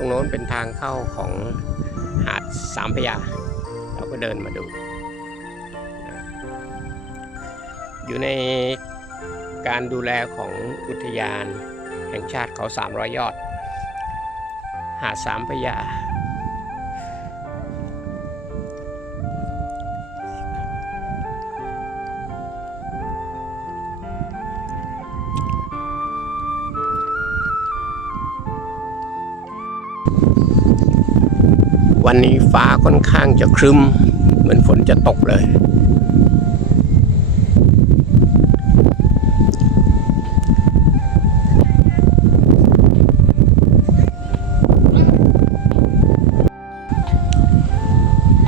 รงโน้นเป็นทางเข้าของหาดสามพยา เราก็เดินมาดู อยู่ในการดูแลของอุทยานแห่งชาติเขา 300 ยอด หาดสามพยา วันนี้ฟ้าค่อนข้างจะครึ้ม เหมือนฝนจะตกเลย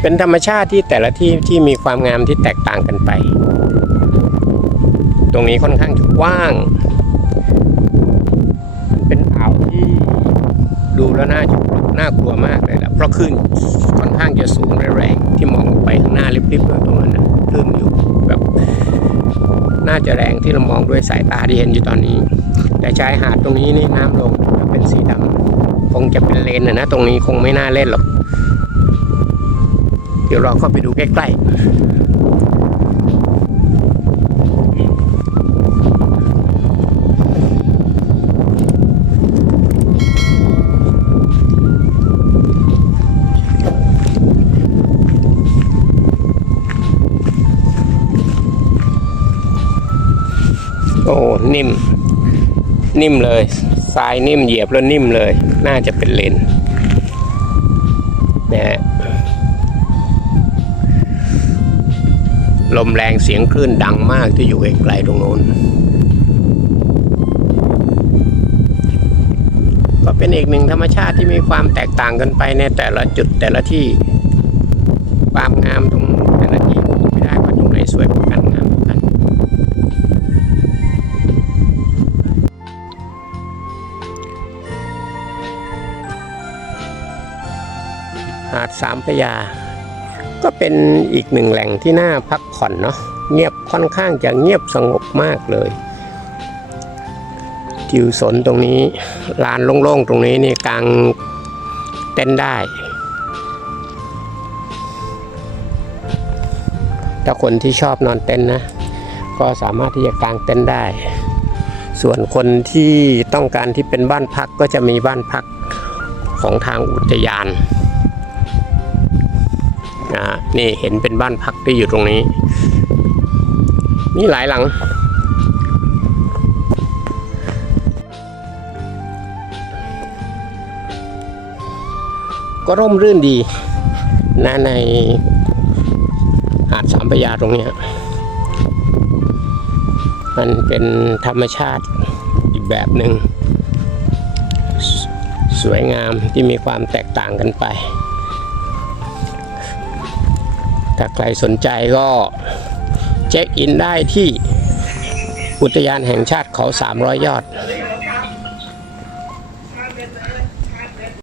เป็นธรรมชาติที่แต่ละที่ที่มีความงามที่แตกต่างกันไป ตรงนี้ค่อนข้างกว้าง น่ากลัวมากเลยล่ะเพราะคลื่นค่อนข้างจะสูงแรงๆที่มองไปข้างหน้าริบๆตรงนั้นนะคลื่นอยู่แบบน่าจะแรงที่เรามองด้วยสายตาที่เห็นอยู่ตอนนี้ แต่ชายหาดตรงนี้นี่น้ำลงเป็นสีดำคงจะเป็นเลนนะนะตรงนี้คงไม่น่าเล่นหรอก เดี๋ยวเราเข้าไปดูใกล้ๆ โอ้นิ่ม นิ่มเลยทรายนิ่มเหยียบแล้วนิ่มเลย น่าจะเป็นเลนนะฮะลมแรงเสียงคลื่นดังมากที่อยู่ไกลๆตรงโน้น ก็เป็นอีกหนึ่งธรรมชาติที่มีความแตกต่างกันไปในแต่ละจุดแต่ละที่ หาดสามพยา ก็เป็นอีกหนึ่งแหล่งที่น่าพักผ่อนเนาะเงียบค่อนข้างจะเงียบสงบมากเลยทิวสนตรงนี้ลานโล่งๆตรงนี้นี่กางเต้นได้ ถ้าคนที่ชอบนอนเต็นนะ ก็สามารถที่จะกางเต็นได้ ส่วนคนที่ต้องการที่เป็นบ้านพักก็จะมีบ้านพักของทางอุทยาน นะฮะนี่เห็นเป็นบ้านพักที่อยู่ตรงนี้ มีหลายหลัง ก็ร่มรื่นดีนะในหาดสามพยาตรงนี้มันเป็นธรรมชาติอีกแบบหนึ่งสสวยงามที่มีความแตกต่างกันไป ถ้าใครสนใจก็เช็คอินได้ที่อุทยานแห่งชาติเขา 300 ยอด